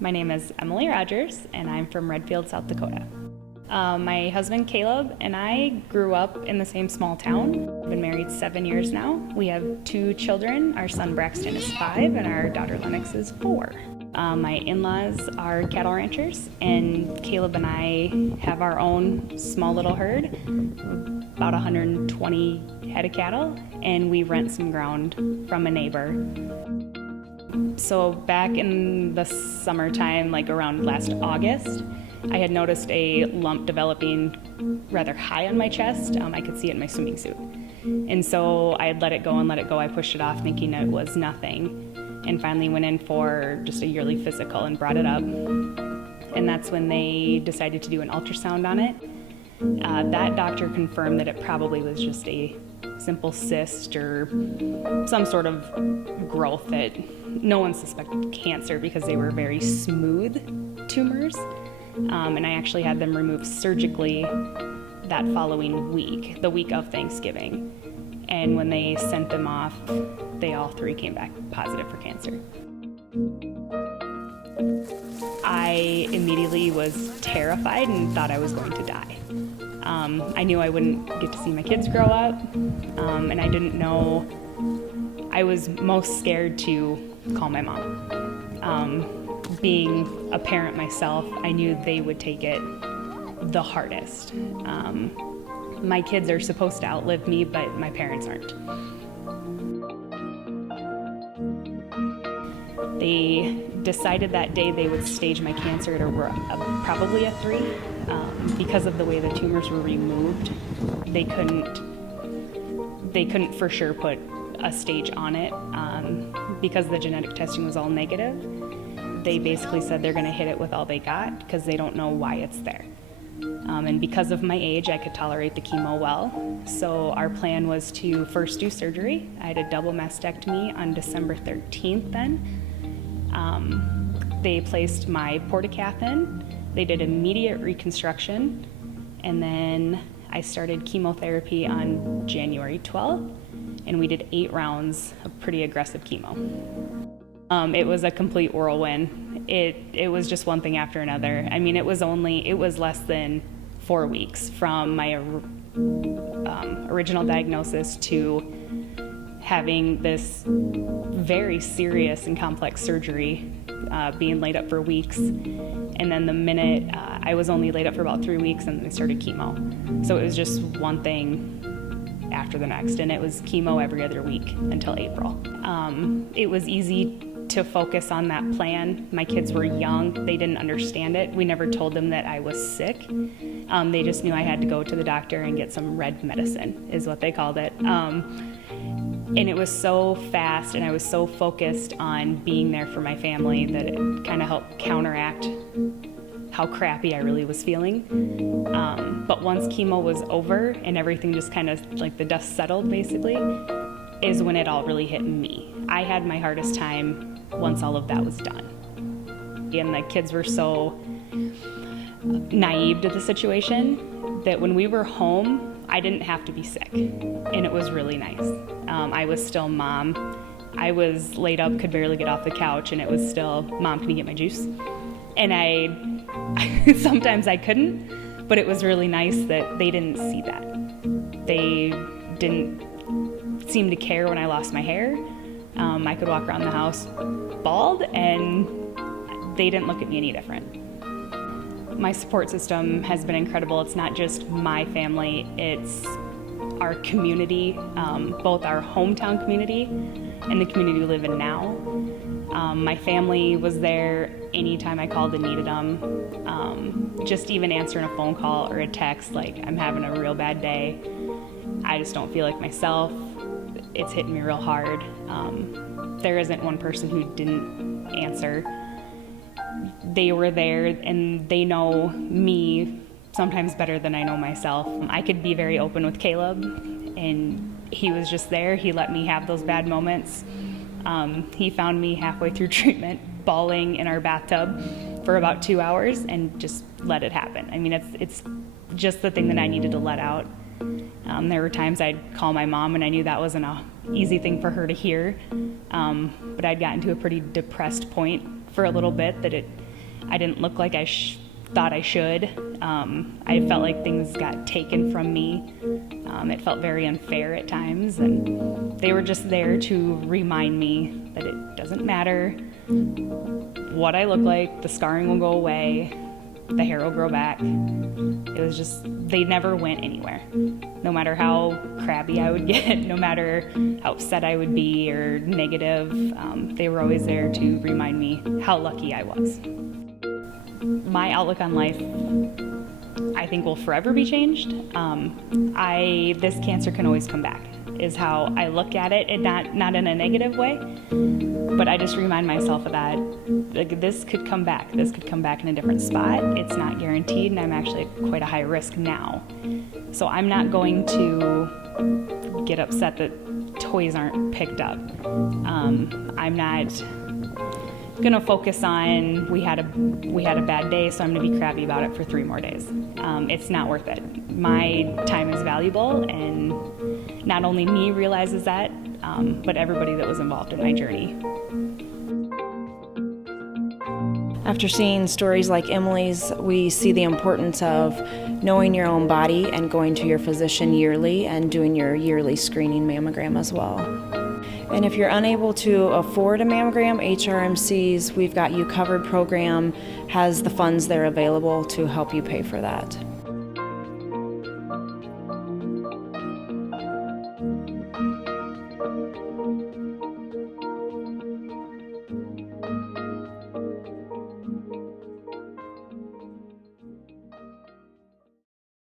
My name is Emily Rodgers, and I'm from Redfield, South Dakota. My husband Caleb and I grew up in the same small town. We've been married 7 years now. We have 2 children. Our son Braxton is 5 and our daughter Lennox is 4. My in-laws are cattle ranchers, and Caleb and I have our own small little herd, about 120 head of cattle, and we rent some ground from a neighbor. So back in the summertime, like around last August, I had noticed a lump developing rather high on my chest. I could see it in my swimming suit. And so I had let it go and let it go. I pushed it off thinking it was nothing, and finally went in for just a yearly physical and brought it up. And that's when they decided to do an ultrasound on it. That doctor confirmed that it probably was just a simple cyst or some sort of growth that no one suspected cancer because they were very smooth tumors. And I actually had them removed surgically that following week, the week of Thanksgiving. And when they sent them off, they all 3 came back positive for cancer. I immediately was terrified and thought I was going to die. I knew I wouldn't get to see my kids grow up, and I didn't know. I was most scared to call my mom. Being a parent myself, I knew they would take it the hardest. My kids are supposed to outlive me, but my parents aren't. They decided that day they would stage my cancer at probably a 3. Because of the way the tumors were removed, they couldn't for sure put a stage on it. Because the genetic testing was all negative, they basically said they're going to hit it with all they got because they don't know why it's there. And because of my age, I could tolerate the chemo well. So our plan was to first do surgery. I had a double mastectomy on December 13th then. They placed my portacath in. They did immediate reconstruction. And then I started chemotherapy on January 12th. And we did 8 rounds of pretty aggressive chemo. It was a complete whirlwind. It was just one thing after another. I mean, it was less than 4 weeks from my original diagnosis to having this very serious and complex surgery, being laid up for weeks. And then the minute I was only laid up for about 3 weeks, and then I started chemo. So it was just one thing after the next, and it was chemo every other week until April. It was easy to focus on that plan. My kids were young. They didn't understand it. We never told them that I was sick. They just knew I had to go to the doctor and get some red medicine, is what they called it. And it was so fast, and I was so focused on being there for my family that it kind of helped counteract how crappy I really was feeling. But once chemo was over and everything just kind of like the dust settled basically, is when it all really hit me. I had my hardest time once all of that was done. And the kids were so naive to the situation that when we were home, I didn't have to be sick, and it was really nice. I was still mom. I was laid up, could barely get off the couch, and it was still, Mom, can you get my juice? And sometimes I couldn't, but it was really nice that they didn't see that. They didn't seem to care when I lost my hair. I could walk around the house bald, and they didn't look at me any different. My support system has been incredible. It's not just my family, it's our community, both our hometown community and the community we live in now. My family was there anytime I called and needed them. Just even answering a phone call or a text, like, I'm having a real bad day. I just don't feel like myself. It's hitting me real hard. There isn't one person who didn't answer. They were there, and they know me sometimes better than I know myself. I could be very open with Caleb, and he was just there. He let me have those bad moments. He found me halfway through treatment, bawling in our bathtub for about 2 hours, and just let it happen. I mean, it's just the thing that I needed to let out. There were times I'd call my mom, and I knew that wasn't an easy thing for her to hear, but I'd gotten to a pretty depressed point for a little bit that I didn't look like I thought I should. I felt like things got taken from me. It felt very unfair at times, and they were just there to remind me that it doesn't matter what I look like, the scarring will go away, the hair will grow back. It was just, they never went anywhere. No matter how crabby I would get, no matter how upset I would be or negative, they were always there to remind me how lucky I was. My outlook on life, I think, will forever be changed. This cancer can always come back, is how I look at it, and not in a negative way, but I just remind myself of that. Like, this could come back. This could come back in a different spot. It's not guaranteed, and I'm actually at quite a high risk now. So I'm not going to get upset that toys aren't picked up. I'm not gonna focus on we had a bad day, so I'm gonna be crabby about it for 3 more days. It's not worth it. My time is valuable, and not only me realizes that, but everybody that was involved in my journey. After seeing stories like Emily's, we see the importance of knowing your own body and going to your physician yearly and doing your yearly screening mammogram as well. And if you're unable to afford a mammogram, HRMC's We've Got You Covered program has the funds there available to help you pay for that.